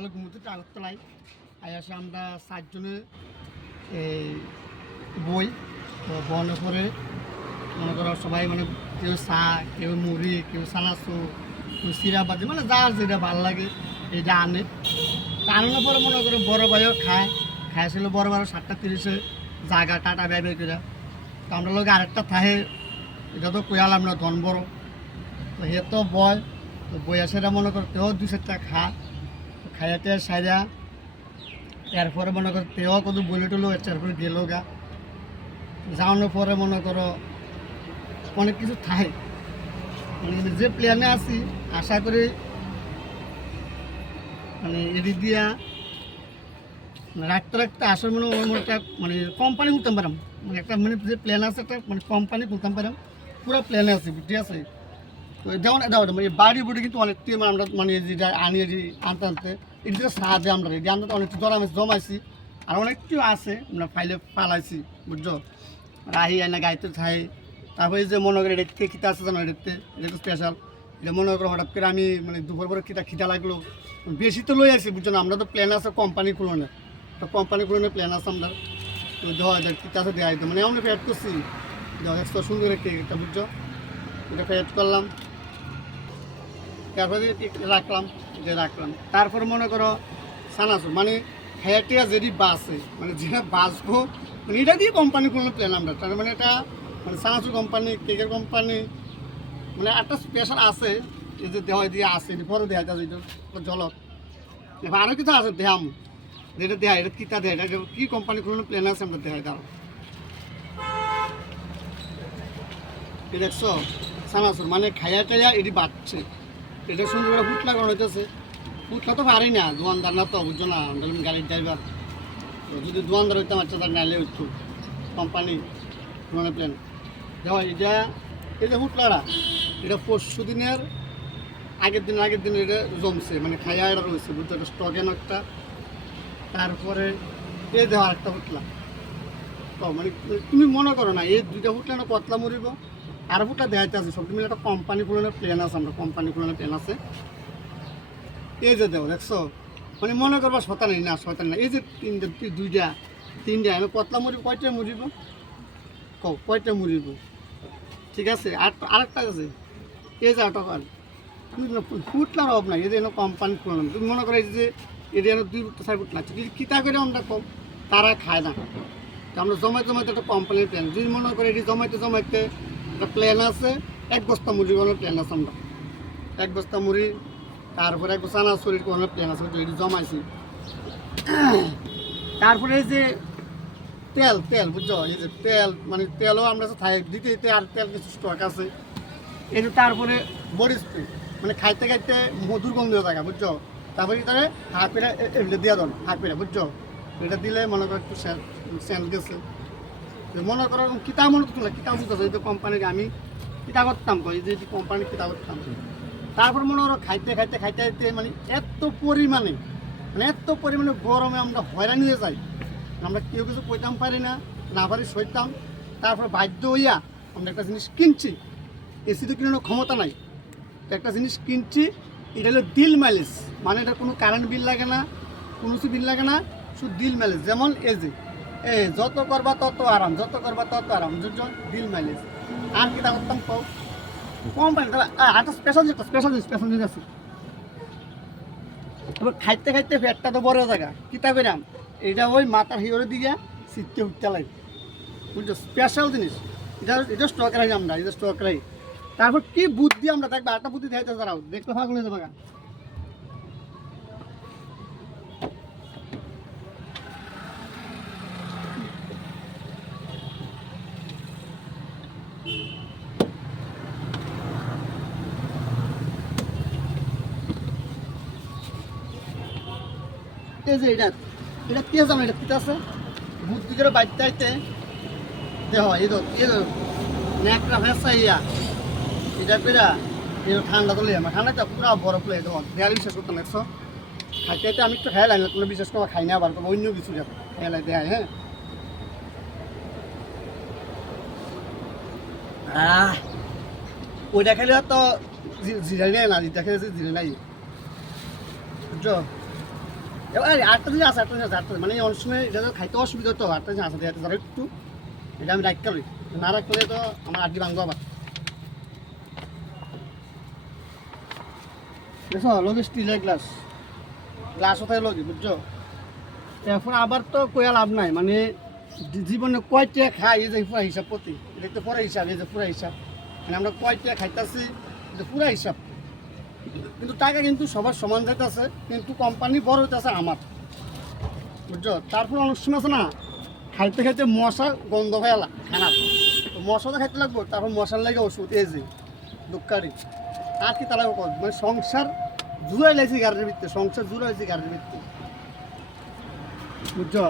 সকালে ঘুমোতে আগরতলায় আসে আমরা 4 জনে এই বই তো বনের পরে মনে করো সবাই মানে কেউ চা কেউ মুড়ি কেউ সানাসু কেউ চিরাবাজি মানে যার যেটা ভালো লাগে এটা আনে আনানোর পরে মনে করো বড় ভাইও খাইছিল বড় ভাইও 7:30 জায়গা টাটা ব্যয় করে তো আমরা লোক আরেকটা থাহে এটা তো কয়ালাম না ধন বড় তো হে তো বয় তো বই আসে মনে করো তেও 2-4টা খাইয়াতে সাইরা এরপরে মনে করো তেও কত বলে টলো এরপরে গেল গা যাওয়ানোর পরে মনে করো অনেক কিছু থাকে মানে যে প্ল্যানে আছি আশা করি মানে এদিক দিয়া রাখতে রাখতে আসলে মনে একটা মানে কোম্পানি খুলতাম পারাম মানে একটা মানে যে প্ল্যান আছে একটা মানে কোম্পানি খুলতাম পারাম পুরো প্ল্যানে আছে ঠিক আছে তো যেমন এটা মানে বাড়ি বুড়ি কিন্তু অনেক আমরা মানে যেটা আনিয়ে আনতে আনতে এটা সাহায্যে আমরা রেডি আনতে অনেক জমাইছি আর অনেকটিও আছে আমরা ফাইলে পালাইছি বুঝছো রাহি আইনা গাইতে থাই তারপরে যে মনে করে এটা খিতা আছে জানো এটা তো স্পেশাল এটা মনে করো হঠাৎ করে আমি মানে দুপুর পরে খিদা লাগলো বেশি তো লই আসি বুঝছো না আমরা তো প্ল্যান আছে কোম্পানি খুলনে তো কোম্পানি খুলনে প্ল্যান আছে আমরা তো দেওয়া যায় খিতা আছে দেওয়া যেত মানে আমরা ফ্যাট করছি একশো সুন্দর একটা বুঝছো এটা ফ্যাট করলাম তারপরে রাখলাম তারপর মনে করো সানাসু মানে হেয়াটিয়া যেটি বাসে মানে যেটা বাসবো মানে এটা দিয়ে কোম্পানি খুলনো প্ল্যান আমরা তার মানে এটা মানে সানাসু কোম্পানি কেকের কোম্পানি মানে একটা স্পেশাল আছে এই যে দেওয়া দিয়ে আসে পরে দেওয়া যায় জলক এবার আরও কিছু আছে দেহাম যেটা দেয় এটা কিতা দেয় এটা কী কোম্পানি খুলনো প্ল্যান আছে আমরা দেখাই দাও দেখছো সানাসুর মানে খাইয়া টাইয়া এটি বাড়ছে এটা সুন্দর করে ফুটলা করা হইতেছে ফুটলা তো পারি না দোয়ানদার না তো বুঝছো না গাড়ির ড্রাইভার যদি দোয়ানদার হইতাম আচ্ছা তার নাইলে হইতো কোম্পানি মানে প্ল্যান দেখো এটা এই যে ফুটলারা এটা 5 দিনের আগের দিন এটা জমছে মানে খাইয়া এটা রয়েছে বুঝছো এটা স্টকেন একটা তারপরে এই দেখো আরেকটা ফুটলা তো মানে তুমি মনে করো না এই 2টা ফুটলা না কতলা মরিব আর ফুটলা দেখাইতে আছে সব মিলে একটা কোম্পানি খুলনের প্ল্যান আছে আমরা কোম্পানি খুলনের প্ল্যান আছে এই যে দেও দেখছো মানে মনে করবা শতানি না এই যে 2টা আমি কতলা মরিব কয়টা মরিব কয়টা মরিব ঠিক আছে আরেকটা আছে এই যে টাকা ফুটলার অভাব নাই এই যে কোম্পানি খুললাম তুমি মনে করো এই যে এই যে 2 ফুট 4 ফুট লাগছে কিতা করে আমরা কম তারা খায় না আমরা জমাইতে একটা কোম্পানির প্ল্যান যদি মনে করে এটি জমাইতে একটা প্ল্যান আছে 1 বস্তা মুড়ি কোনো প্ল্যান আছে আমরা 1 বস্তা মুড়ি তারপরে 1 বস্তা শরীর কোনো প্ল্যান আছে এটি জমাইছি তারপরে এই যে তেল বুঝছো এই যে তেল মানে তেলও আমরা দিতে আর তেল কিছু স্টক আছে এই যে তারপরে মরিচ মানে খাইতে মধুর গন্ধ থাকা বুঝছো তারপরে তারা হাঁপিটা এগুলো দিয়ে দেন হাঁপিটা বুঝছো এটা দিলে মনে করো একটু সেন্ট গেছে মনে করো কিতা মনে করতো না কিতা বুঝতেছো এই তো কোম্পানির আমি কিতা করতাম এই যে কোম্পানির কিতা করতাম তারপর মনে করো খাইতে মানে এত পরিমাণে গরমে আমরা হয়রানি হয়ে যাই আমরা কেউ কিছু কইতাম পারি না পারি সইতাম তারপর বাধ্য হইয়া আমরা একটা জিনিস কিনছি এসি তো কিনানোর ক্ষমতা নাই তো একটা জিনিস কিনছি এটা হলো দিল মাইলেজ মানে এটা কোনো কারেন্ট বিল লাগে না কোনো কিছু বিল লাগে না শুধু দিল মাইলেজ যেমন এই যে যত করবা তত আরাম দিল মাইলেজ আর কি তা করতাম কোম্পানি একটা স্পেশাল জিনিস আছে এবার খাইতে পেটটা তো বড় জায়গা কিতা করাম এটা ওই মাথার হিওরে দিকে শীতকে উঠতে লাগে বুঝছো স্পেশাল জিনিস এটা স্টক রাখি আমরা এটা স্টক রাখি তারপর কি বুদ্ধি আমরা থাকবে আরেকটা বুদ্ধি দেখাইতে দাঁড়াও দেখতে ফাঁক হয়ে যাবে এই যে এটা কে জানো এটা কিতা আছে বুদ্ধি করে বাইতে আইতে দেহ এই ন্যাকড়া ভেসা এটা পেরা এই ঠান্ডা তো লিয়া ঠান্ডা তো পুরো বরফ লয়ে দেওয়া দেয়ালে বিশ্বাস করতে লাগছো খাইতে আমি একটু খাই লাগে তুমি বিশ্বাস করো খাই না আবার অন্য কিছু যাবে খেয়াল দেয় হ্যাঁ ওইটা খেলে তো জিরাই নেয় না যেটা খেলেছে জিরে নাই বুঝছো এবার আটটা জিনিস আছে, আটটা জিনিস আছে, আটটা মানে অনেক সময় এটা তো খাইতে অসুবিধা, তো আটটা জিনিস আছে, এটা যারা একটু এটা আমি রাখতে পারি, না রাখলে তো আমার আড্ডি ভাঙবো আবার। দেখো লগে স্টিলের গ্লাস, গ্লাস ওথায় লগে বুঝছো। এখন আবার তো কয়া লাভ নাই, মানে জীবনে কয়টা খাই এই যে পুরা হিসাব প্রতি, এটা তো পুরা হিসাব, এই যে পুরা হিসাব, মানে আমরা কয়টা খাইতেছি যে পুরা হিসাব। কিন্তু টাকা কিন্তু সবার সমান যাইতেছে, কিন্তু কোম্পানি বড় হইতেছে আমার, বুঝছো। তারপর অনেক সময় আছে না, খাইতে খাইতে মশা গন্ধ হয়ে এলা খানার, তো মশা তো খাইতে লাগবো, তারপর মশার লাগে ওষুধ এই যে দুঃখারি। আর কি তারা মানে সংসার জুড়াই লাগছে গাড়ির ভিত্তি, সংসার জুড়াই লাগছে গাড়ির ভিত্তি, বুঝছো।